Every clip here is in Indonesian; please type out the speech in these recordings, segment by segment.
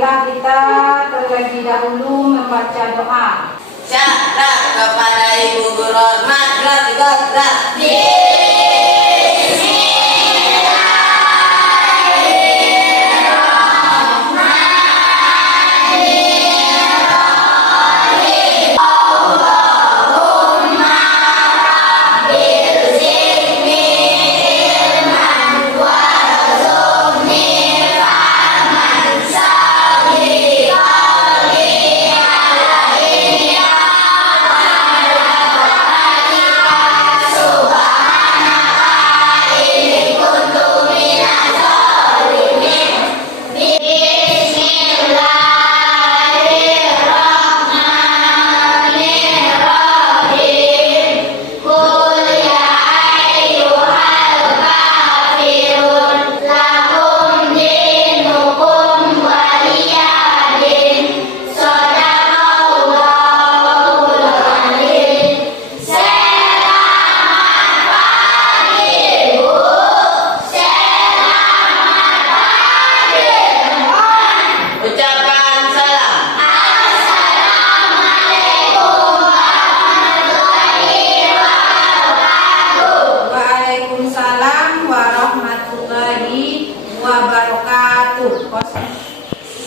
marilah kita terlebih dahulu membaca doa. Syarah kepada Ibu Guru hormat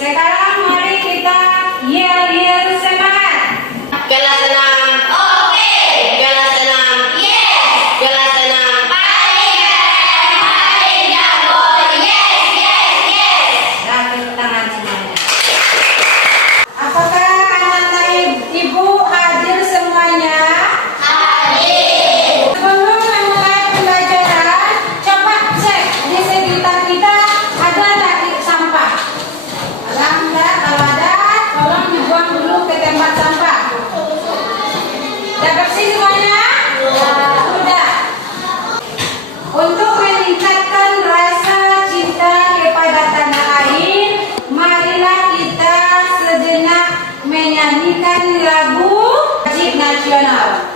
Sekarang mari kita yel-yel semangat. Kelas 6. Oke. Kelas 6. Yes. Kelas 6. Paling keren, paling jago. Yes, yes, yes. Dan tepuk tangan semuanya. Apakah anak-anak ibu hadir semuanya? Hadir. Sebelum memulai pembelajaran, coba cek di sekitar kita ada tak sampah. Kalau ada, tolong dibuang dulu ke tempat sampah. Sudah bersih semuanya? Sudah. Untuk meningkatkan rasa cinta kepada tanah air, marilah kita sejenak menyanyikan lagu wajib nasional.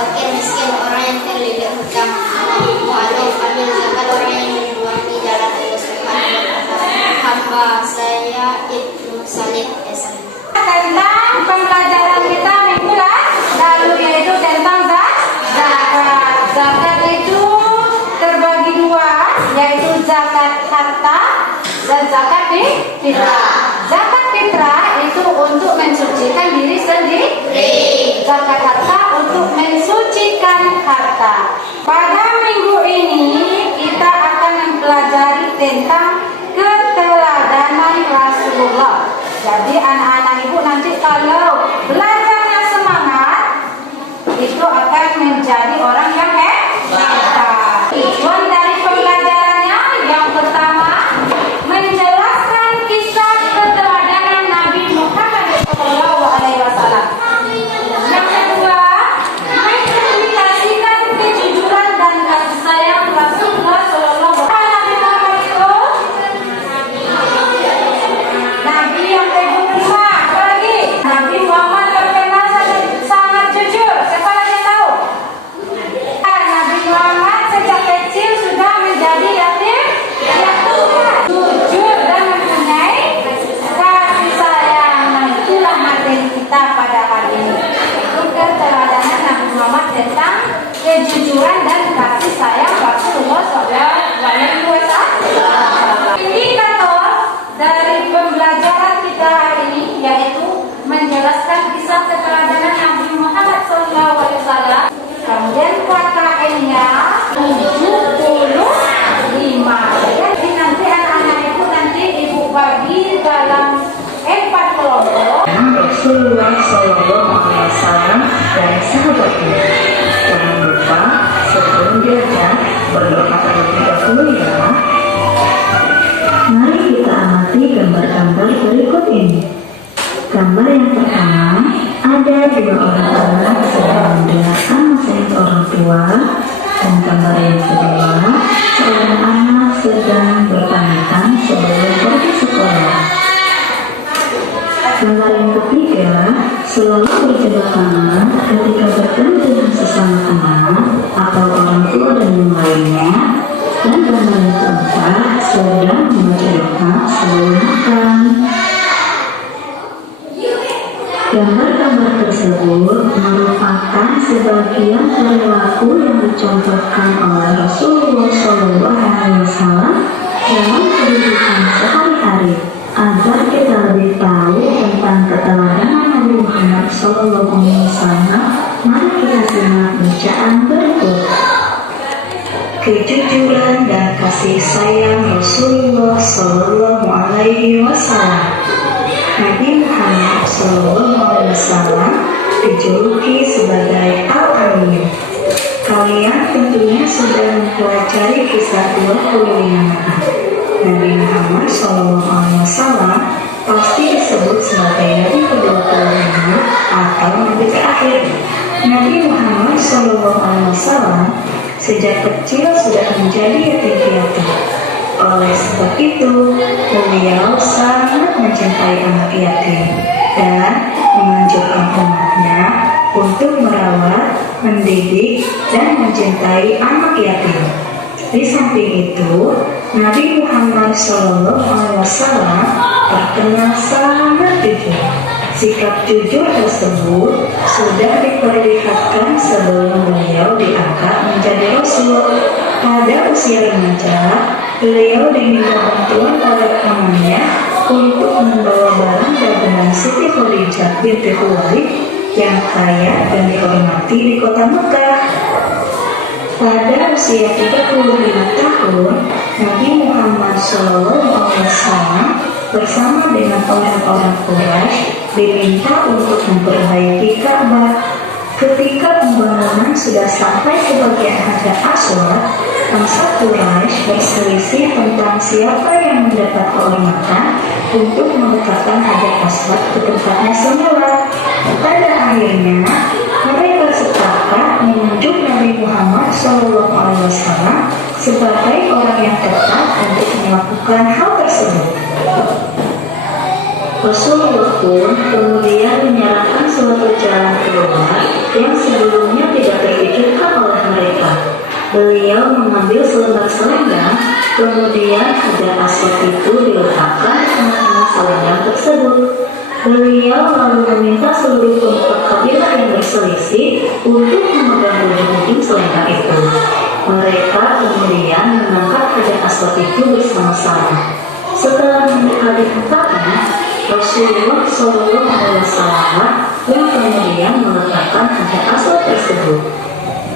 fakir miskin, orang yang terlilit hutang, mu'alaf, ambil zakat, orang yang berjuang di jalan Allah Subhanahu wa Ta'ala. Hamba saya Ibnu Salih Esan. Tentang pembelajaran kita minggu lalu, yaitu tentang zakat. Zakat itu terbagi dua, yaitu zakat harta dan zakat fitrah. Zakat fitrah itu untuk mensucikan diri sendiri. Zakat harta untuk mensucikan harta. Pada minggu ini kita akan mempelajari tentang keteladanan Rasulullah. Jadi anak-anak ibu nanti kejujuran dan kasih sayang Rasulullah SAW. Indikator dari pembelajaran kita hari ini yaitu menjelaskan kisah keteladanan Nabi Muhammad SAW. Kemudian KKN-nya 75. Jadi nanti anak-anak itu nanti ibu bagi dalam 4 kelompok. Rasulullah SAW dan sahabatnya. Jangan lupa sebelum belajar berdoa terlebih dahulu ya. Mari kita amati gambar-gambar berikut ini. Gambar yang pertama, ada 2 orang anak sedang mendengarkan nasihat orang tua. Dan gambar yang kedua, seorang anak sedang berpamitan sebelum pergi sekolah. Gambar yang ketiga, selalu berjaga tangan ketika bertemu dengan sesama teman atau orang tua dan yang lainnya. Dan gambar yang keempat, sedang membaca doa sebelum makan. Gambar-gambar tersebut merupakan sebagian perilaku yang dicontohkan oleh Rasulullah SAW dalam kehidupan sehari-hari, agar kita lebih tahu tentang keteladanan Nabi Muhammad SAW. Mari kita simak bacaan berikut. Kejujuran dan kasih sayang Rasulullah SAW. Nabi Muhammad SAW dijuluki sebagai Al-Amin. Kalian tentunya sudah mempelajari kisah 25 Nabi. Nabi Muhammad SAW pasti disebut sebagai Nabi ke-25 atau Nabi terakhir. Nabi Muhammad SAW sejak kecil sudah menjadi yatim piatu. Oleh sebab itu, beliau sangat mencintai anak yatim dan menganjurkan umatnya untuk merawat, mendidik, dan mencintai anak yatim. Di samping itu, Nabi Muhammad SAW terkenal sangat jujur. Sikap jujur tersebut sudah diperlihatkan sebelum beliau diangkat menjadi Rasul. Pada usia remaja, beliau diminta bantuan oleh pamannya untuk membawa barang dagangan Siti Khadijah binti Khuwailid yang kaya dan dihormati di kota Mekah. Pada usia 35 tahun, Nabi Muhammad SAW bersama dengan orang-orang Quraisy diminta untuk memperbaiki Ka'bah. Ketika pembangunan sudah sampai ke bagian Hajar Aswad, bangsa Quraisy berselisih tentang siapa yang mendapat kehormatan untuk meletakkan Hajar Aswad ke tempatnya semula. Pada akhirnya, mereka sepakat menunjuk Nabi Muhammad SAW sebagai orang yang tepat untuk melakukan hal tersebut. Rasulullah pun kemudian menyerahkan suatu jalan keluar yang sebelumnya tidak terpikirkan oleh mereka. Beliau mengambil selembar selendang, kemudian Hajar Aswad itu diletakkan di tengah-tengah selendang tersebut. Beliau lalu meminta seluruh kelompok kabilah yang berselisih untuk memegang ujung-ujung selendang itu. Mereka kemudian mengangkat Hajar Aswad itu bersama-sama. Setelah mendekati tempatnya, Rasulullah SAW yang kemudian meletakkan Hajar Aswad tersebut.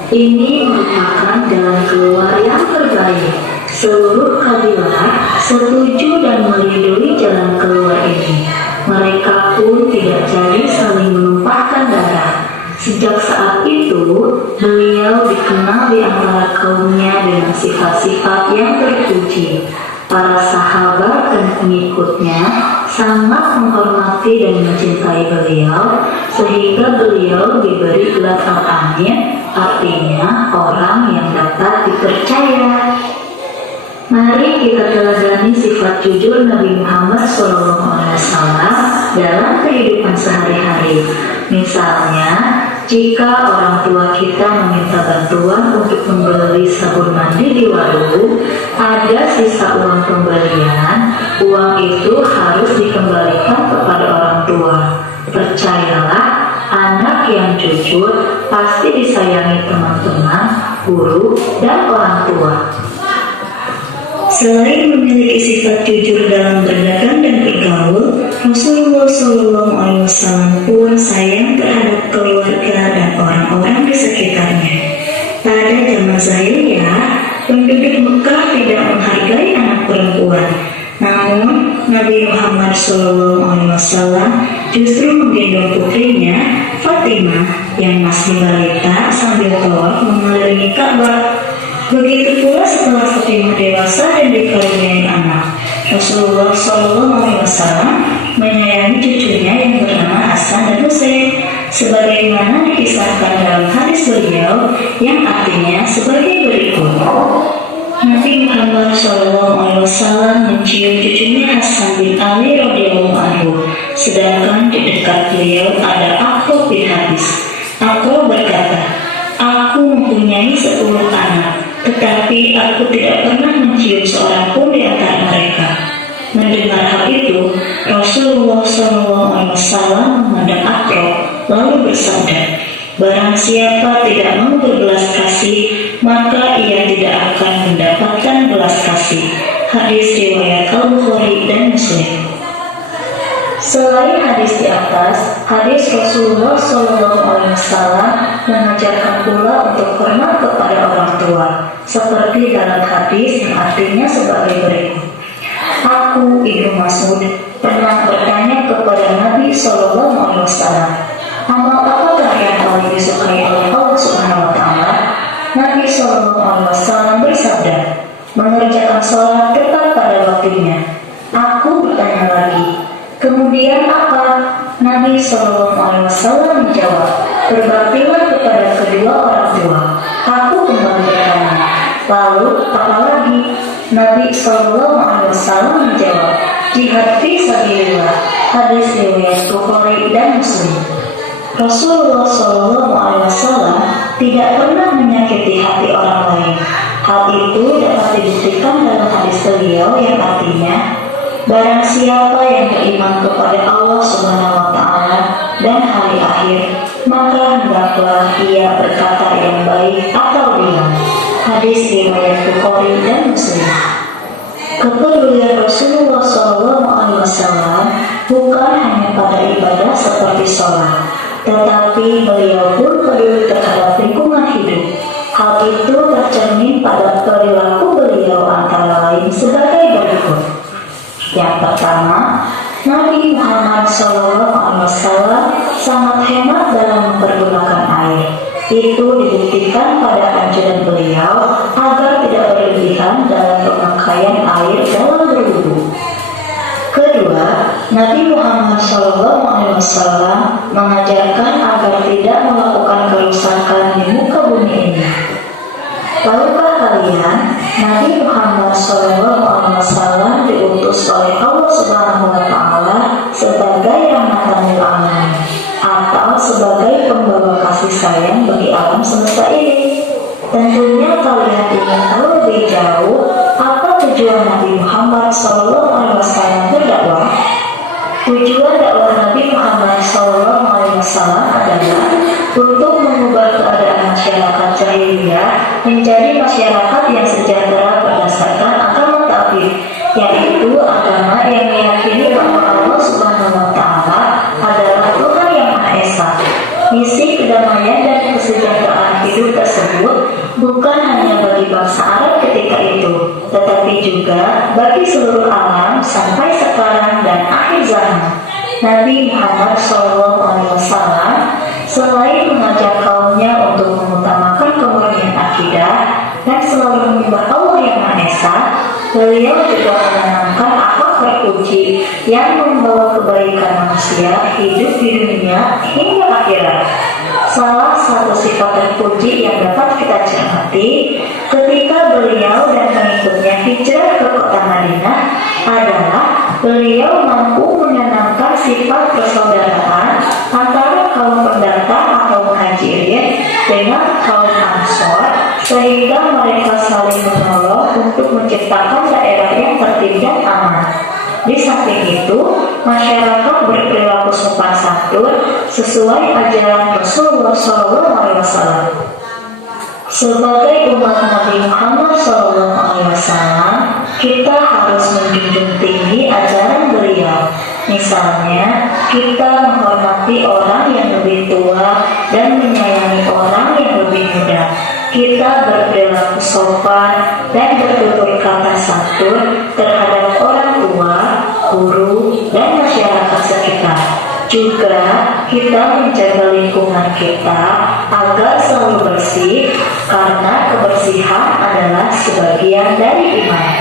Ini merupakan jalan keluar yang terbaik. Seluruh kabilah setuju dan meridhoi jalan keluar ini. Mereka pun tidak jadi saling menumpahkan darah. Sejak saat itu, beliau dikenal di antara kaumnya dengan sifat-sifat yang terpuji. Para sahabat dan pengikutnya sangat menghormati dan mencintai beliau, sehingga beliau diberi gelar Al-Amin, artinya orang yang dapat dipercaya. Mari kita teladani sifat jujur Nabi Muhammad SAW dalam kehidupan sehari-hari. Misalnya, jika orang tua kita meminta bantuan untuk membeli sabun mandi di warung, ada sisa uang pembelian, uang itu harus dikembalikan kepada orang tua. Percayalah, anak yang jujur pasti disayangi teman-teman guru, dan orang tua. Selain memiliki sifat jujur dalam berdagang dan bergaul, Rasulullah SAW pun sayang terhadap keluarga dan orang-orang di sekitarnya. Pada zaman jahiliyah, penduduk Mekah tidak menghargai anak perempuan. Namun, Nabi Muhammad SAW justru menggendong putrinya, Fatimah, yang masih balita sambil tawaf mengelilingi Ka'bah. Begitu pula setelah Fatimah dewasa dan dikaruniai anak, Rasulullah SAW menyayangi cucunya yang bernama Hasan dan Husain, sebagaimana dikisahkan dalam hadis beliau yang artinya sebagai berikut. Nabi Muhammad SAW mencium cucunya Hasan bin Ali radhiyallahu anhu, sedangkan di dekat beliau ada Aqrab bin Habis. Aqrab berkata, "Aku mempunyai 10 anak, tetapi aku tidak pernah mencium seorang pun di antara mereka." Mendengar hal itu, Rasulullah SAW memandang Aqrab lalu bersabda, "Barang siapa tidak mau berbelas kasih, maka ia tidak akan mendapatkan belas kasih." Hadis riwayat Al-Bukhari dan Muslim. Selain hadis di atas, hadis Rasulullah SAW mengajarkan pula untuk hormat kepada orang tua, seperti dalam hadis yang artinya sebagai berikut. Aku, Ibnu Mas'ud, pernah bertanya kepada Nabi SAW, "Amal apakah yang paling disukai oleh Allah Subhanahu wa Ta'ala?" Nabi SAW bersabda, "Mengerjakan sholat tepat pada waktunya." Aku bertanya lagi, "Kemudian apa?" Nabi SAW menjawab, "Berbaktilah kepada kedua orang tua." Aku kembali bertanya, "Lalu apa lagi?" Nabi SAW menjawab, "Jihad fi sabilillah." Hadis riwayat Bukhari dan Muslim. Rasulullah SAW tidak pernah menyakiti hati orang lain. Hal itu dapat dibuktikan dalam hadis beliau yang artinya, "Barang siapa yang beriman kepada Allah Subhanahu wa Ta'ala dan hari akhir, maka hendaklah ia berkata yang baik atau diam." Hadis riwayat Bukhari dan Muslim. Kepedulian Rasulullah SAW bukan hanya pada ibadah seperti sholat, tetapi beliau pun peduli terhadap lingkungan hidup. Hal itu tercermin pada perilaku beliau antara lain sebagai berikut. Yang pertama, Nabi Muhammad SAW sangat hemat dalam mempergunakan air. Itu dibuktikan pada anjuran beliau agar tidak berlebihan dalam pemakaian air dalam berwudu. Kedua, Nabi Muhammad SAW mengajarkan agar tidak melakukan kerusakan di muka bumi ini. Tahukah kalian, Nabi Muhammad SAW diutus oleh Allah Subhanahu wa Ta'ala sebagai rahmatan lil alamin, atau sebagai pembawa kasih sayang bagi alam semesta ini. Tentunya kalian ingin tahu lebih jauh apa tujuan Nabi Muhammad SAW berdakwah. Tujuan dakwah Nabi Muhammad SAW adalah untuk mengubah keadaan masyarakat jahiliyah menjadi masyarakat yang sejahtera berdasarkan agama tauhid, yaitu agama yang meyakini bahwa Allah Subhanahu wa Ta'ala adalah Tuhan yang Maha Esa. Misi kedamaian dan kesejahteraan hidup tersebut bukan hanya bagi bangsa Arab ketika itu, tetapi juga bagi seluruh alam sampai sekarang dan akhir zaman. Nabi Muhammad SAW selain mengajak kaumnya untuk mengutamakan kemurnian akidah dan selalu menyembah Allah yang Maha Esa, beliau juga menanamkan akhlak terpuji yang membawa kebaikan manusia hidup di dunia hingga akhirat. Salah satu sifat terpuji yang dapat kita cermati ketika beliau dan pengikutnya hijrah ke kota Madinah adalah beliau mampu menanamkan sifat persaudaraan antara kaum pendatang atau muhajirin dengan kaum Ansor, sehingga mereka saling menolong untuk menciptakan daerah yang tertib dan aman. Di samping itu, masyarakat berperilaku sopan santun sesuai ajaran Rasulullah SAW. Sebagai umat Nabi Muhammad SAW, kita harus menjunjung tinggi ajaran beliau. Misalnya, kita menghormati orang yang lebih tua dan menyayangi orang yang lebih muda. Kita berperilaku sopan dan bertutur kata santun terhadap orang tua, guru, dan masyarakat sekitar. Juga kita menjaga lingkungan kita agar selalu bersih, karena kebersihan adalah sebagian dari iman.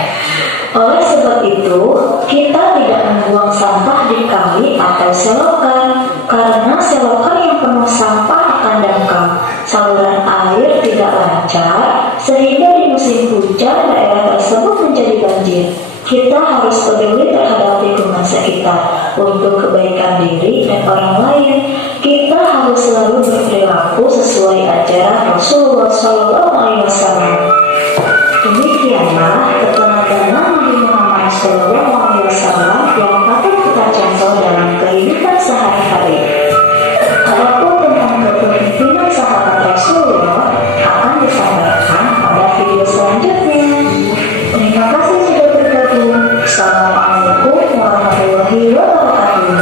Oleh sebab itu, kita tidak membuang sampah di kali atau selokan, karena selokan yang penuh sampah akan dangkal. Saluran air tidak lancar, sehingga di musim hujan daerah tersebut menjadi banjir. Kita harus peduli terhadap lingkungan sekitar untuk kebaikan diri dan orang lain. Kita harus selalu berperilaku sesuai ajaran Rasulullah SAW. Demikianlah keteladanan Nabi Muhammad SAW yang patut kita contoh dalam kehidupan sehari-hari. Adapun tentang kepemimpinan sahabat Rasulullah akan disampaikan pada video selanjutnya. Terima kasih sudah bergabung. Assalamualaikum warahmatullahi wabarakatuh.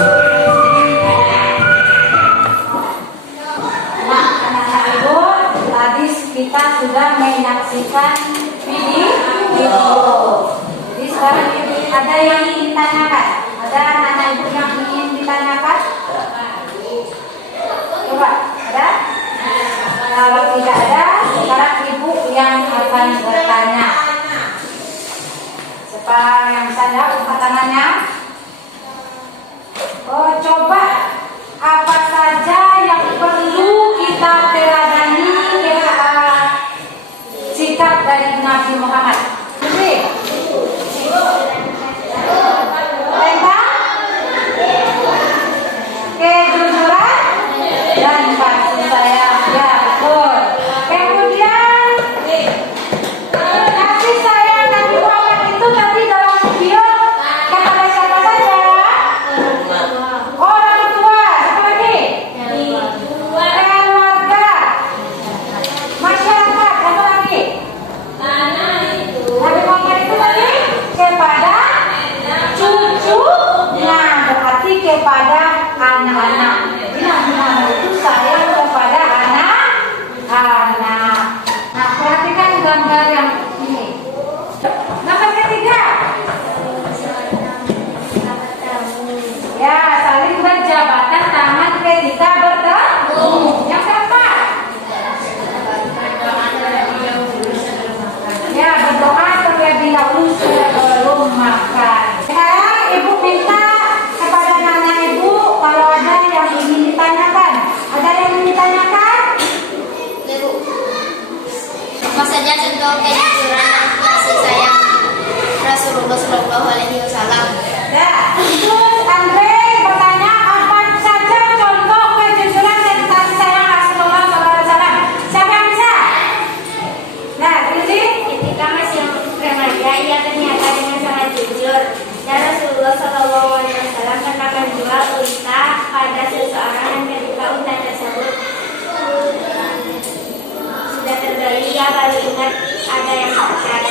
Nah, anak-anak ibu, tadi kita sudah menyaksikan video. Jadi sekarang ada yang ingin ditanyakan? Ada anak-anak ibu yang ingin ditanyakan? Coba, ada? Kalau tidak ada, sekarang ibu yang akan bertanya. Siapa yang bisa jawab angkat tangannya? Oh, coba apa saja yang perlu kita teladani sikap dari Nabi Muhammad? Kejujuran dan kasih sayang, ya betul. Kemudian kasih sayang Nabi Muhammad itu tadi dalam video kepada siapa saja? Orang tua, siapa lagi? Keluarga, masyarakat, apa lagi? Nabi Muhammad itu tadi kepada cucunya, berarti kepada anak-anak. Jadi Nabi Muhammad itu sayang kepada anak-anak. Nah, perhatikan gambar yang ini. Gambar ketiga. Ya, saling berjabatan tangan ketika bertemu. Yang keempat. Ya, berdoa terlebih dahulu sebelum makan. Sekarang ibu minta kepada anak ibu kalau ada yang ingin ditanyakan. Ada yang ingin ditanyakan? Apa saja contoh kejujuran dan kasih sayang Rasulullah SAW? Ya, terus Andre bertanya apa saja contoh kejujuran dan kasih sayang Rasulullah SAW. Siapa yang bisa? Nah, ini Ketika masih remaja, ia ternyata dengan sangat jujur. Dan Rasulullah SAW pernah menjual unta pada seseorang, dan ketika unta tersebut sudah terbeli, ia baru ingat ada yang cacat.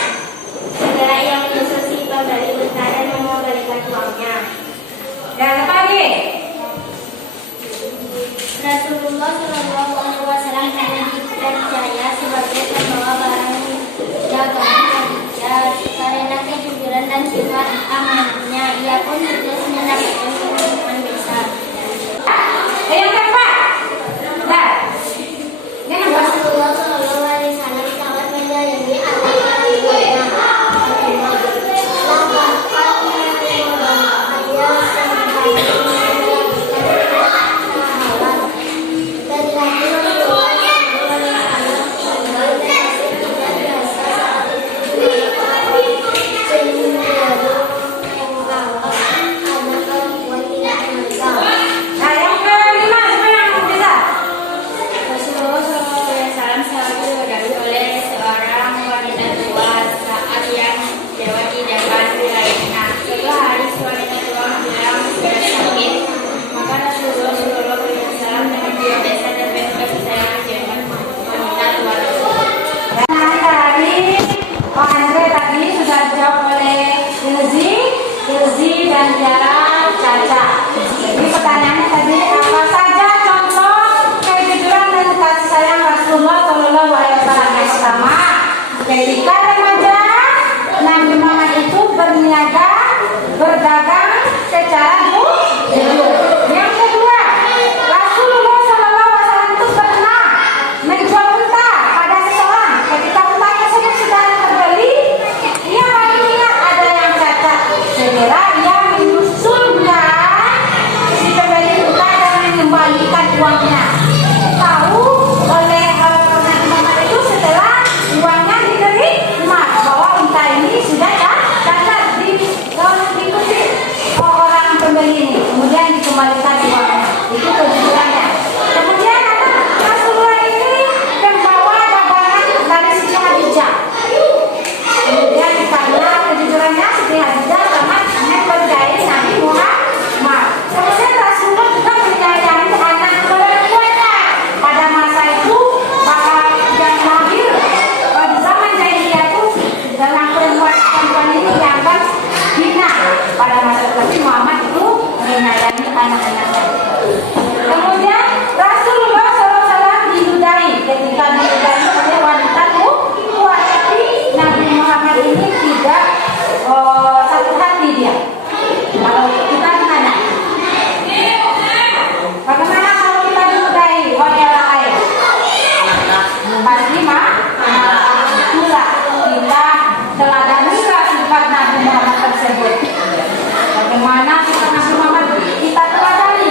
Segera ia menyusul si pembeli unta dan mengembalikan uangnya. dan apa lagi? Rasulullah SAW hanya dipercaya sebagai pembawa barang dagangan Khadijah. Karena kejujuran dan sifat amanahnya, ia pun terus mendapatkan keuntungan besar. Yang keempat. Nah, yang keempat. Rasulullah SAW sangat menyayangi anak-anaknya. bersama. Ketika remaja, Nabi Muhammad itu berniaga, berdagang secara jujur. Yang kedua, Rasulullah SAW itu pernah menjual unta pada seseorang. Ketika unta tersebut sudah terbeli, ia baru ingat ada yang cacat. Segera ia menyusulkan si pembeli unta dan mengembalikan uangnya. Tahu oleh Nabi Muhammad itu setelah uangnya diterima bahwa unta ini sudah cacat diikuti orang pembeli ini, kemudian dikembalikan uangnya. Itu kejujurannya. Kemudian Rasulullah ini membawa dagangan dari Siti Khadijah. Kemudian karena kejujurannya Siti Khadijah sangat mempercayai Nabi Muhammad. Kemudian Rasulullah juga menyayangi anak perempuannya. Pada masa itu bakal yang lahir di zaman jahiliyah itu anak perempuan ini dianggap hina. Pada masa itu Muhammad itu menyayangi anak-anaknya. Kemudian Rasulullah SAW diludahi. Ketika diludahi oleh wanita tua, tapi Nabi Muhammad ini tidak satu hati dia. Kalau kita gimana? Bagaimana kalau kita diludahi? Wahai orang lain, pasti itulah kita teladani sifat Nabi Muhammad tersebut. Bagaimana sifat Nabi Muhammad kita teladani?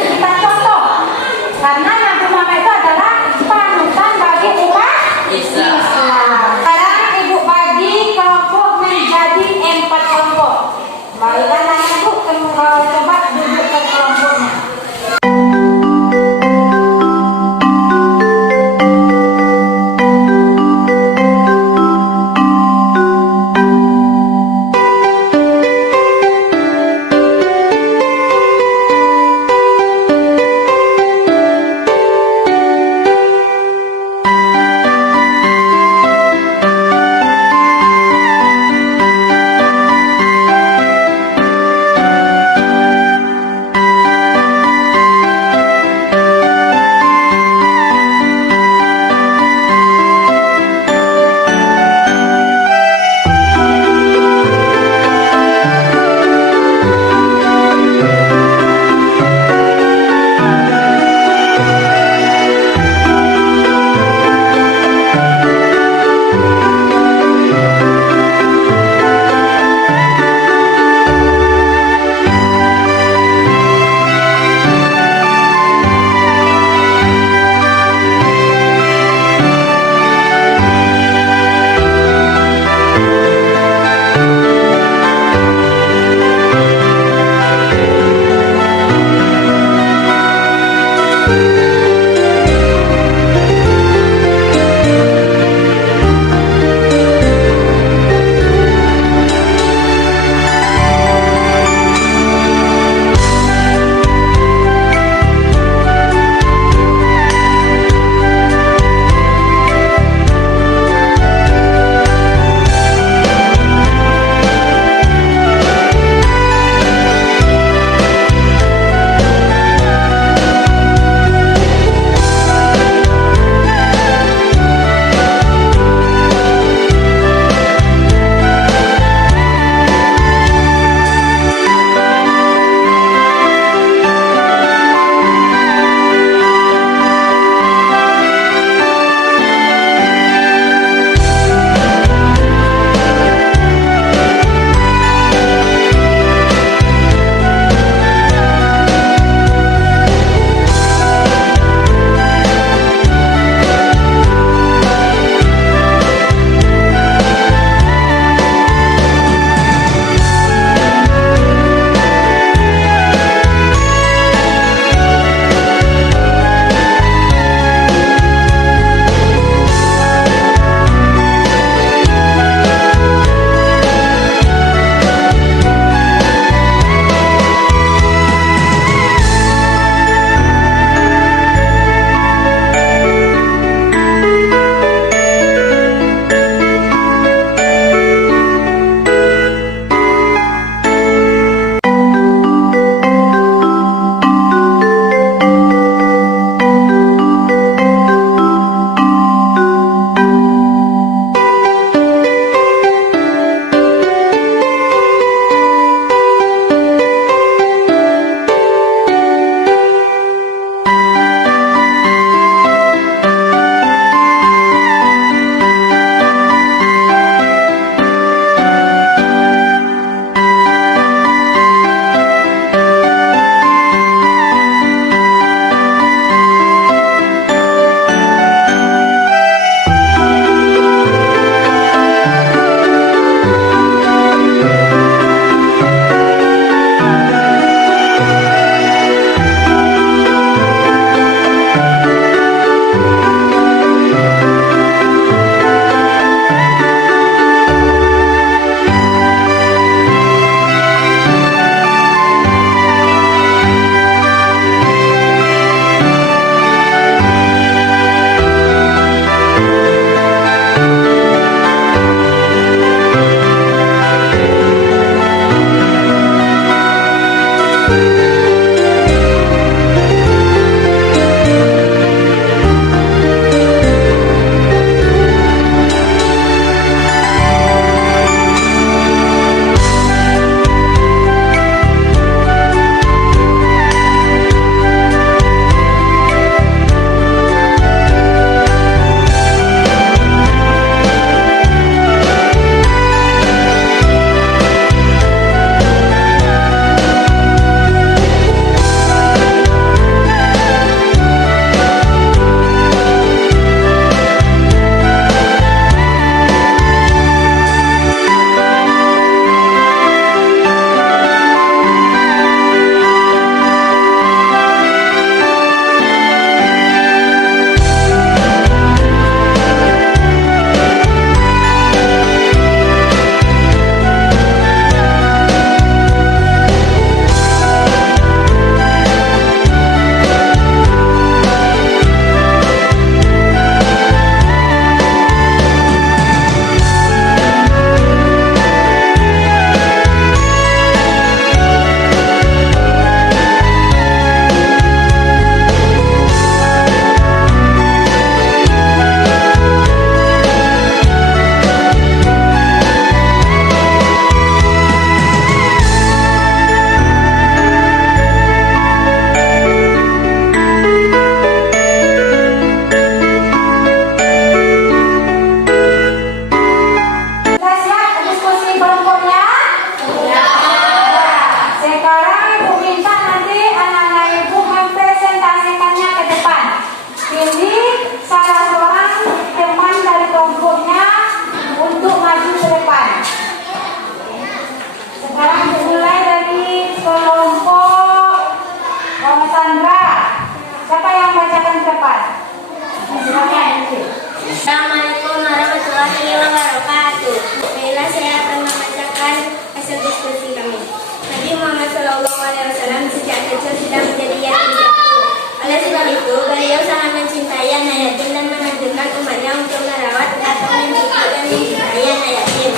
kecil sudah menjadi yatim piatu. Oleh sebab itu, beliau sangat mencintai anak yatim dan menganjurkan umatnya untuk merawat atau mendidik dan mencintai anak yatim.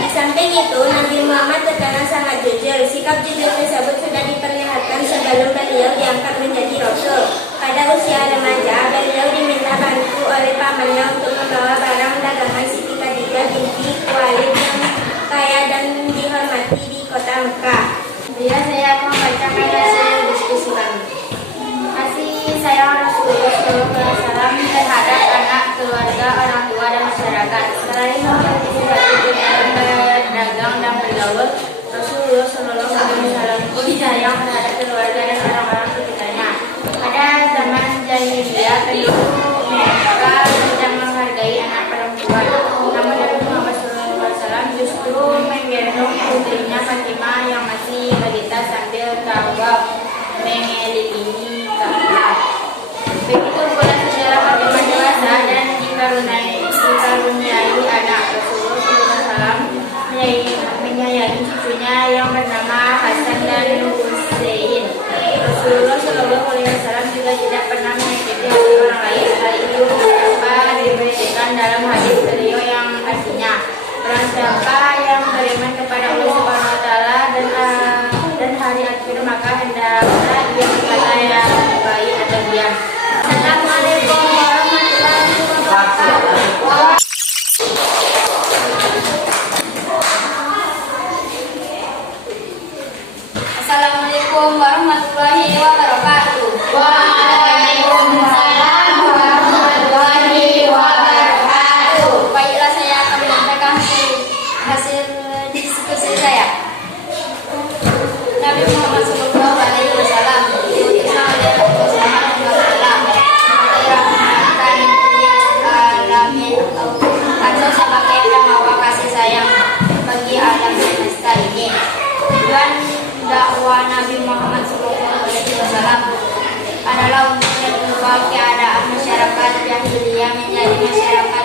Di samping itu, Nabi Muhammad terkenal sangat jujur. Sikap jujur tersebut sudah diperlihatkan sebelum beliau diangkat menjadi Rasul. Pada usia remaja, beliau diminta bantu oleh pamannya untuk membawa barang dagangan Siti Khadijah binti Khuwailid yang kaya dan dihormati di kota Mekah. Bila saya membacakan hasil diskusi kami. Kasih sayang Rasulullah SAW terhadap anak, keluarga, orang tua, dan masyarakat. Selain memiliki dalam berdagang dan bergaul, Rasulullah SAW pun sayang terhadap keluarga dan orang-orang sekitarnya. Pada zaman jahiliyah, penduduk mereka tidak menghargai anak perempuan. Namun Nabi Muhammad SAW justru menggendong putrinya Fatimah yang masih balita sambil tawaf mengelilingi Ka'bah. Begitu pula sejarah Fatimah dewasa dan dikaruniai anak. Rasulullah SAW menyayangi cucunya yang bernama Hasan dan Hussein. Rasulullah SAW juga tidak pernah menyakiti hati orang lain. Hal itu dapat diberitakan dalam hadis beliau yang artinya, barang siapa yang beriman kepada Allah Subhanahu Wa Taala dan hari akhir, maka hendaklah dia berkata yang baik atau diam. Assalamualaikum warahmatullahi wabarakatuh. Assalamualaikum warahmatullahi wabarakatuh. Waalaikumsalam warahmatullahi wabarakatuh. Baiklah, saya akan menyampaikan hasil diskusi saya. Nabi Muhammad SAW diutus oleh Allah Subhanahu wa Ta'ala merahmatkan alamin atau sebagai pembawa kasih sayang bagi alam semesta ini. Tujuan dakwah Nabi Muhammad SAW adalah untuk mengubah keadaan masyarakat jahiliyah menjadi masyarakat